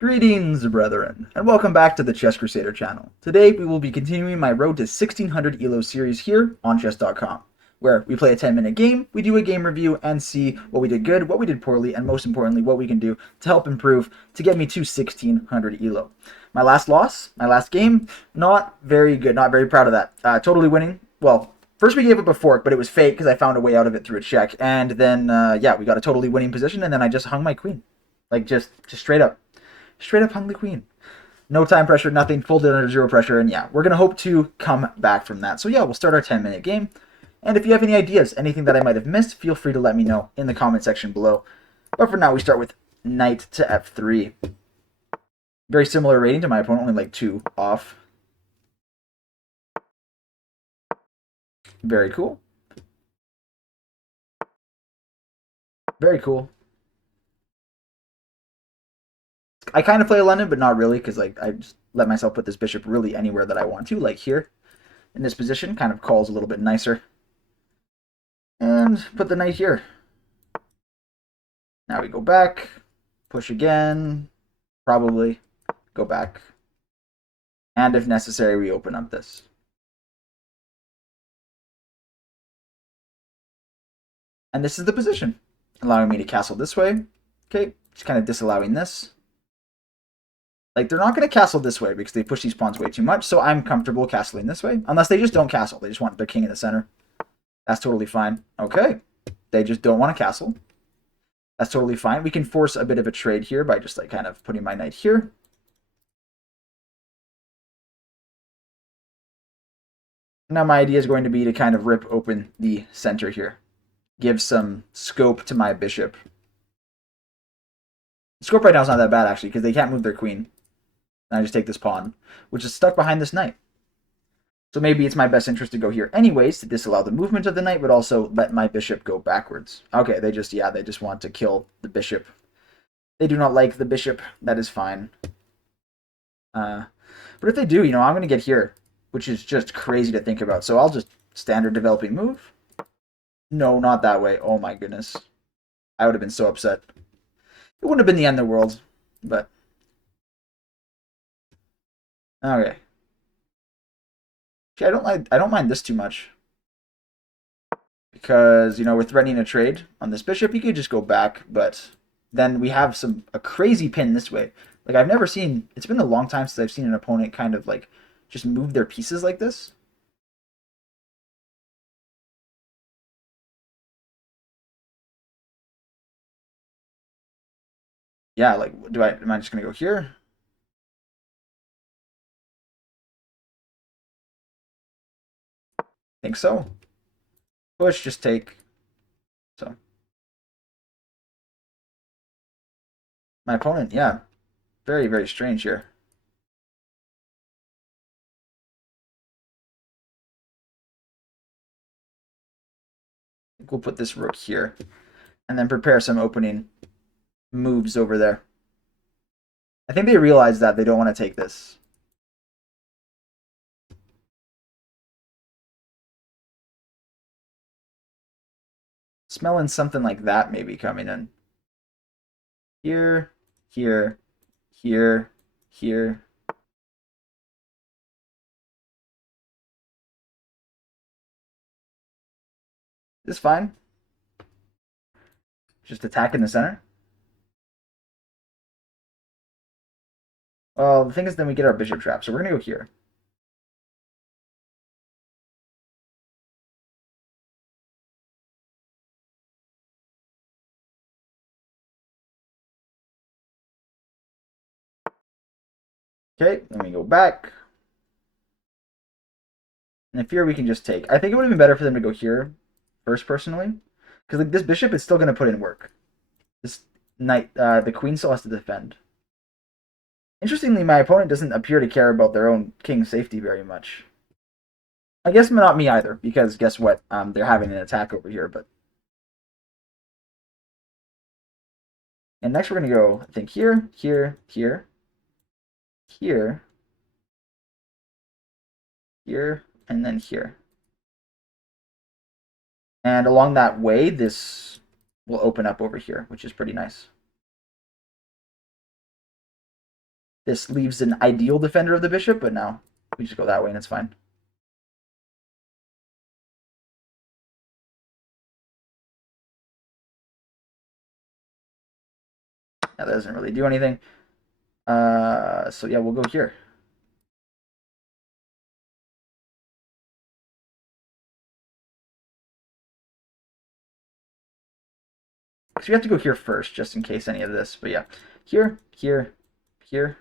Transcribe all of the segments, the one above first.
Greetings, brethren, and welcome back to the Chess Crusader channel. Today we will be continuing my Road to 1600 ELO series here on chess.com, where we play a 10-minute game, we do a game review, and see what we did good, what we did poorly, and most importantly, what we can do to help improve to get me to 1600 ELO. My last game, not very good, not very proud of that. Totally winning. Well, first we gave up a fork, but it was fake because I found a way out of it through a check, and then, yeah, we got a totally winning position, and then I just hung my queen. Like, just straight up. Straight up hung the queen. No time pressure, nothing, folded under zero pressure, and yeah, we're going to hope to come back from that. So yeah, we'll start our 10-minute game. And if you have any ideas, anything that I might have missed, feel free to let me know in the comment section below. But for now, we start with knight to f3. Very similar rating to my opponent, only like 2 off. Very cool. Very cool. I kind of play a London, but not really, because like I just let myself put this bishop really anywhere that I want to, like here. In this position, kind of calls a little bit nicer. And put the knight here. Now we go back, push again, probably go back. And if necessary, we open up this. And this is the position, allowing me to castle this way. Okay, just kind of disallowing this. Like, they're not going to castle this way because they push these pawns way too much, so I'm comfortable castling this way. Unless they just don't castle. They just want their king in the center. That's totally fine. Okay. They just don't want to castle. That's totally fine. We can force a bit of a trade here by just, like, kind of putting my knight here. Now my idea is going to be to kind of rip open the center here. Give some scope to my bishop. The scope right now is not that bad, actually, because they can't move their queen. And I just take this pawn, which is stuck behind this knight. So maybe it's my best interest to go here anyways, to disallow the movement of the knight, but also let my bishop go backwards. Okay, they just want to kill the bishop. They do not like the bishop. That is fine. But if they do, I'm going to get here, which is just crazy to think about. So I'll just standard developing move. No, not that way. Oh my goodness. I would have been so upset. It wouldn't have been the end of the world, but... Okay. Okay, I don't mind this too much. Because, we're threatening a trade on this bishop. He could just go back, but then we have a crazy pin this way. Like, I've never seen... It's been a long time since I've seen an opponent kind of, like, just move their pieces like this. Yeah, like, am I just going to go here? Think so. Push, just take. So. My opponent, yeah. Very, very strange here. I think we'll put this rook here. And then prepare some opening moves over there. I think they realize that they don't want to take this. Smelling something like that maybe coming in. Here, here, here, here. This is fine. Just attack in the center. Well, the thing is then we get our bishop trap, so we're going to go here. Okay, then we go back. And if here we can just take. I think it would have been better for them to go here first, personally. Because like, this bishop is still going to put in work. This knight, the queen still has to defend. Interestingly, my opponent doesn't appear to care about their own king's safety very much. I guess not me either, because guess what? They're having an attack over here, but... And next we're going to go, I think, here, here, here, here, here, and then here. And along that way, this will open up over here, which is pretty nice. this leaves an ideal defender of the bishop, but now we just go that way and it's fine. Now that doesn't really do anything. So yeah, we'll go here. So you have to go here first, just in case any of this. But yeah, here, here, here,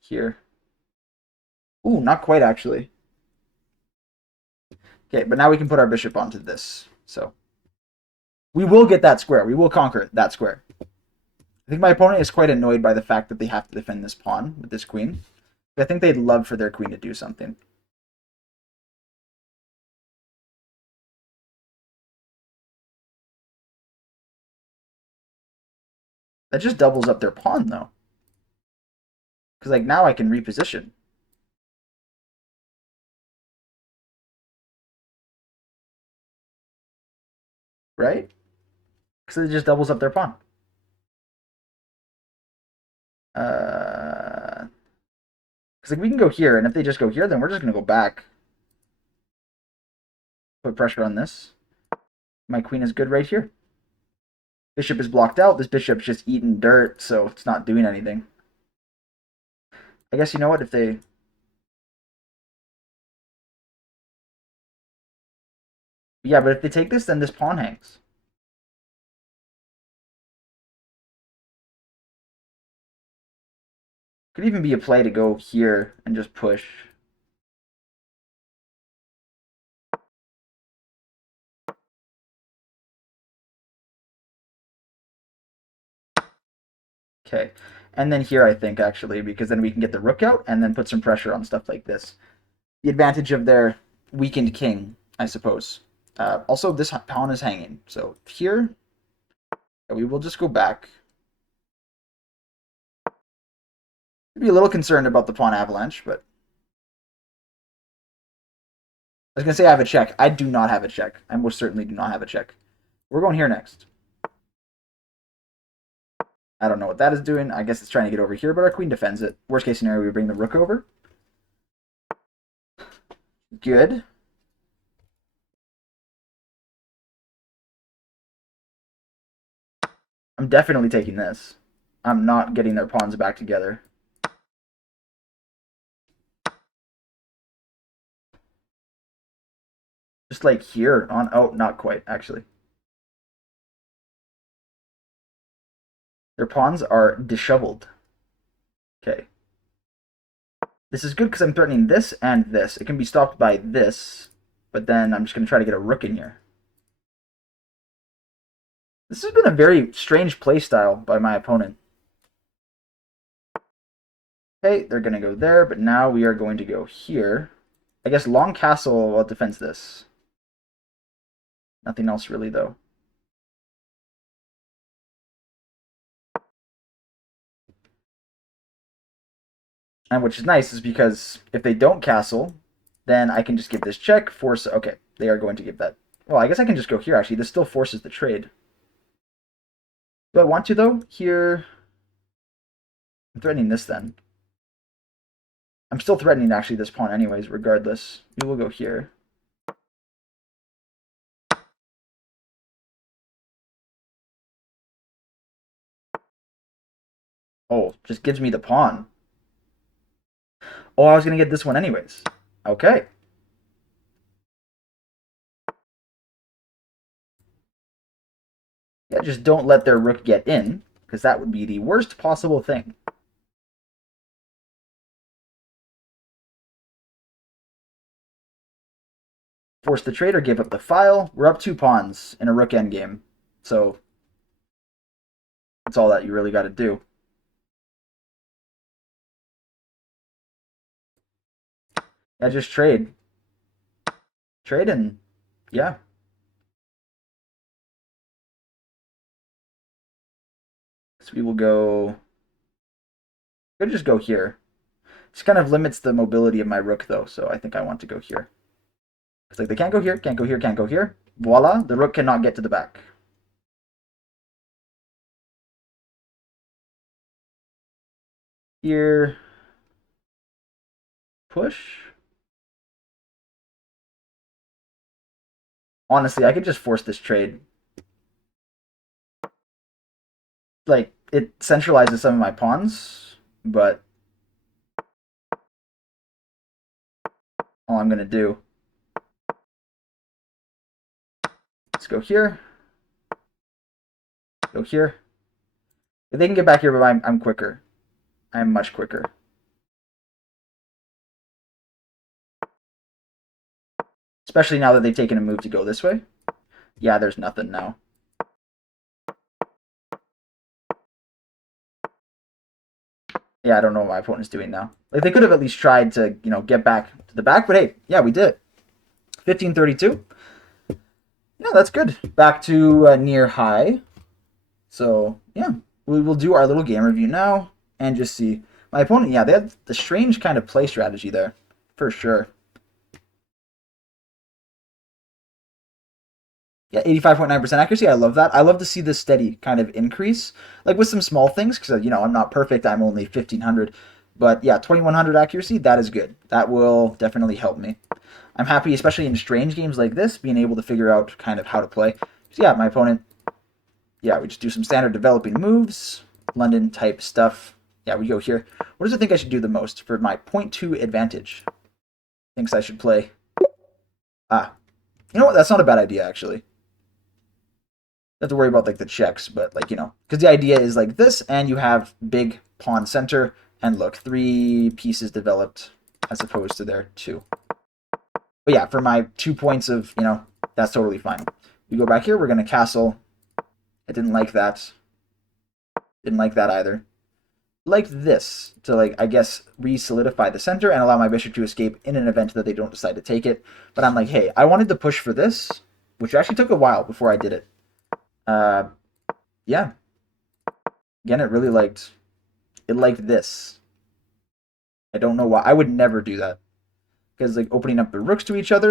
here. Ooh, not quite actually. Okay, but now we can put our bishop onto this. So we will get that square. We will conquer that square. I think my opponent is quite annoyed by the fact that they have to defend this pawn with this queen. I think they'd love for their queen to do something. That just doubles up their pawn, though. Because, like, now I can reposition. Right? Because it just doubles up their pawn. Because, like, we can go here, and if they just go here, then we're just going to go back. Put pressure on this. My queen is good right here. Bishop is blocked out. This bishop's just eating dirt, so it's not doing anything. I guess you know what? If they... Yeah, but if they take this, then this pawn hangs. Could even be a play to go here and just push. Okay. And then here, I think, actually, because then we can get the rook out and then put some pressure on stuff like this. The advantage of their weakened king, I suppose. Also, this pawn is hanging. So here, we will just go back. I'd be a little concerned about the pawn avalanche, but... I was going to say I have a check. I do not have a check. I most certainly do not have a check. We're going here next. I don't know what that is doing. I guess it's trying to get over here, but our queen defends it. Worst case scenario, we bring the rook over. Good. I'm definitely taking this. I'm not getting their pawns back together. Just like here on... Oh, not quite, actually. Their pawns are disheveled. Okay. This is good because I'm threatening this and this. It can be stopped by this, but then I'm just going to try to get a rook in here. This has been a very strange playstyle by my opponent. Okay, they're going to go there, but now we are going to go here. I guess long castle defends this. Nothing else really, though. And which is nice is because if they don't castle, then I can just give this check, force... Okay, they are going to give that. Well, I guess I can just go here, actually. This still forces the trade. Do I want to, though? Here... I'm threatening this, then. I'm still threatening, actually, this pawn anyways, regardless. We will go here. Oh, just gives me the pawn. Oh, I was going to get this one anyways. Okay. Yeah, just don't let their rook get in, because that would be the worst possible thing. Force the trade or give up the file. We're up 2 pawns in a rook endgame, so that's all that you really got to do. Yeah, just trade. Trade and, yeah. So we will go... Could just go here. This kind of limits the mobility of my rook, though, so I think I want to go here. It's like they can't go here, can't go here, can't go here. Voila, the rook cannot get to the back. Here. push. Honestly, I could just force this trade. Like, it centralizes some of my pawns, but all I'm going to do, let's go here, go here. If they can get back here, but I'm quicker. I'm much quicker. Especially now that they've taken a move to go this way. Yeah, there's nothing now. Yeah, I don't know what my opponent's doing now. Like, they could have at least tried to, get back to the back, but hey, yeah, we did it. 1532. Yeah, that's good. Back to near high. So, yeah, we will do our little game review now and just see. My opponent, yeah, they had the strange kind of play strategy there, for sure. Yeah, 85.9% accuracy. I love that. I love to see this steady kind of increase, like with some small things, because, I'm not perfect. I'm only 1500. But yeah, 2100 accuracy, that is good. That will definitely help me. I'm happy, especially in strange games like this, being able to figure out kind of how to play. So yeah, my opponent, yeah, we just do some standard developing moves, London type stuff. Yeah, we go here. What does it think I should do the most for my 0.2 advantage? Thinks I should play. Ah, you know what? That's not a bad idea, actually. Have to worry about like the checks, but like because the idea is like this, and you have big pawn center, and look, 3 pieces developed as opposed to their 2. But yeah, for my 2 points of that's totally fine. We go back here. We're gonna castle. I didn't like that. Didn't like that either. Like this to I guess re-solidify the center and allow my bishop to escape in an event that they don't decide to take it. But I'm like, hey, I wanted to push for this, which actually took a while before I did it. Yeah. Again, it liked this. I don't know why. I would never do that. Because opening up the rooks to each other,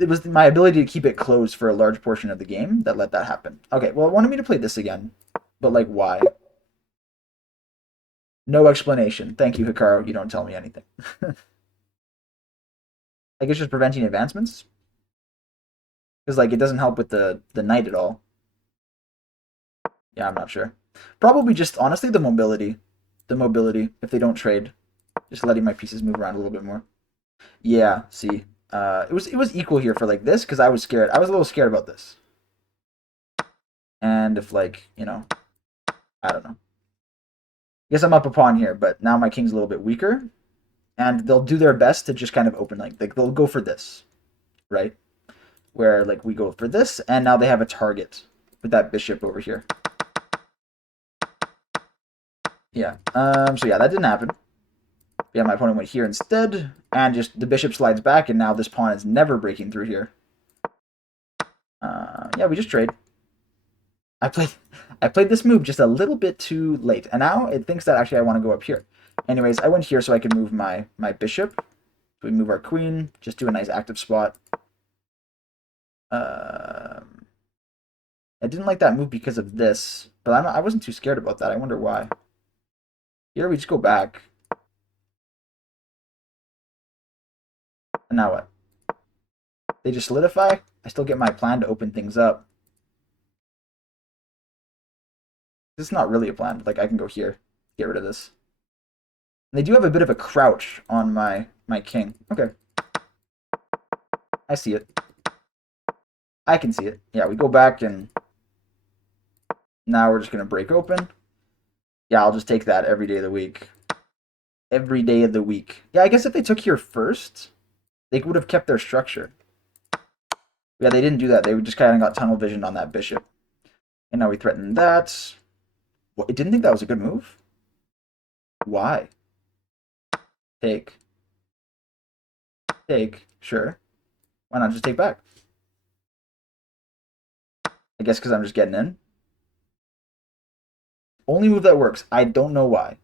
it was my ability to keep it closed for a large portion of the game that let that happen. Okay, well, it wanted me to play this again. But why? No explanation. Thank you, Hikaru. You don't tell me anything. It's just preventing advancements. Because it doesn't help with the knight at all. Yeah, I'm not sure. Probably just honestly the mobility. The mobility, if they don't trade. Just letting my pieces move around a little bit more. Yeah, see. It was equal here for this, because I was scared. I was a little scared about this. And if I don't know. I guess I'm up a pawn here, but now my king's a little bit weaker. And they'll do their best to just kind of open they'll go for this. Right? Where we go for this, and now they have a target with that bishop over here. Yeah. So yeah, that didn't happen. Yeah, my opponent went here instead, and just the bishop slides back, and now this pawn is never breaking through here. Yeah, we just trade. I played this move just a little bit too late, and now it thinks that actually I want to go up here. Anyways, I went here so I can move my bishop. So we move our queen, just do a nice active spot. I didn't like that move because of this, but I wasn't too scared about that. I wonder why. Here we just go back. And now what? They just solidify. I still get my plan to open things up. This is not really a plan. I can go here, get rid of this. And they do have a bit of a crouch on my king. Okay. I see it. I can see it. Yeah, we go back, and now we're just going to break open. Yeah, I'll just take that every day of the week. Every day of the week. Yeah, I guess if they took here first, they would have kept their structure. Yeah, they didn't do that. They just kind of got tunnel vision on that bishop. And now we threaten that. Well, it didn't think that was a good move? Why? Take. Take. Sure. Why not just take back? I guess because I'm just getting in. Only move that works. I don't know why.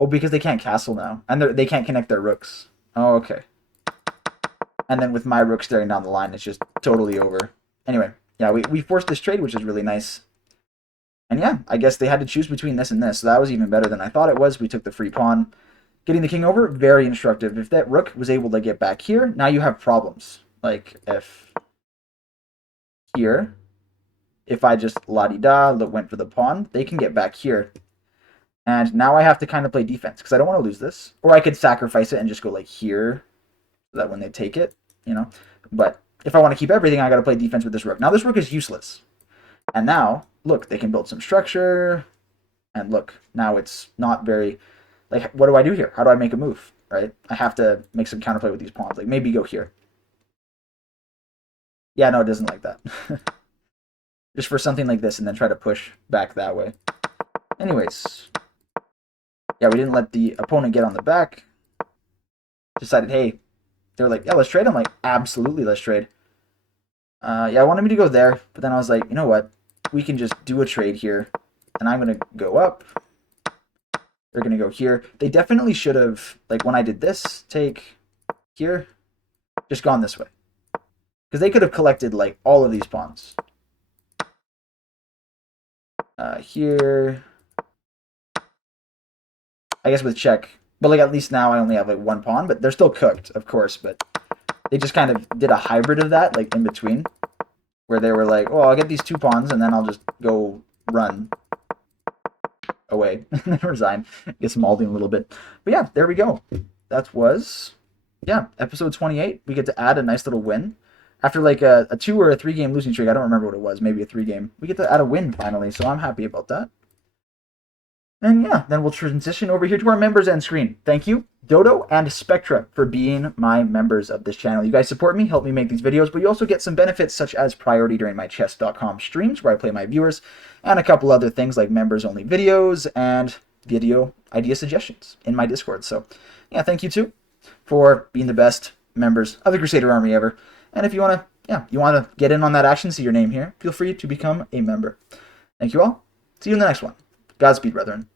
Oh, because they can't castle now. And they can't connect their rooks. Oh, okay. And then with my rook staring down the line, it's just totally over. Anyway, yeah, we forced this trade, which is really nice. And yeah, I guess they had to choose between this and this. So that was even better than I thought it was. We took the free pawn. Getting the king over, very instructive. If that rook was able to get back here, now you have problems. Like if here, if I just la-di-da, went for the pawn, they can get back here. And now I have to kind of play defense because I don't want to lose this. Or I could sacrifice it and just go like here so that when they take it, you know. But if I want to keep everything, I got to play defense with this rook. Now this rook is useless. And now, look, they can build some structure. And look, now it's not very... Like, what do I do here? How do I make a move, right? I have to make some counterplay with these pawns. Like, maybe go here. Yeah, no, it doesn't like that. Just for something like this and then try to push back that way. Anyways. Yeah, we didn't let the opponent get on the back. Decided, hey, they're like, yeah, let's trade. I'm like, absolutely, let's trade. Yeah, I wanted me to go there, but then I was like, you know what? We can just do a trade here. And I'm going to go up. They're going to go here. They definitely should have, like when I did this, take here, just gone this way. Because they could have collected like all of these pawns. Here. I guess with check. But like at least now I only have like one pawn, but they're still cooked, of course. But they just kind of did a hybrid of that, like in between. Where they were like, well, I'll get these 2 pawns and then I'll just go run away and then resign. Get mauled a little bit. But yeah, there we go. That was, yeah, episode 28. We get to add a nice little win. After like a 2 or a 3 game losing streak, I don't remember what it was, maybe a 3 game. We get to add a win finally, so I'm happy about that. And yeah, then we'll transition over here to our members end screen. Thank you, Dodo and Spectra, for being my members of this channel. You guys support me, help me make these videos, but you also get some benefits such as priority during my chess.com streams where I play my viewers, and a couple other things like members-only videos and video idea suggestions in my Discord. So yeah, thank you too for being the best members of the Crusader Army ever. And if you want to get in on that action, see your name here, feel free to become a member. Thank you all. See you in the next one. Godspeed, brethren.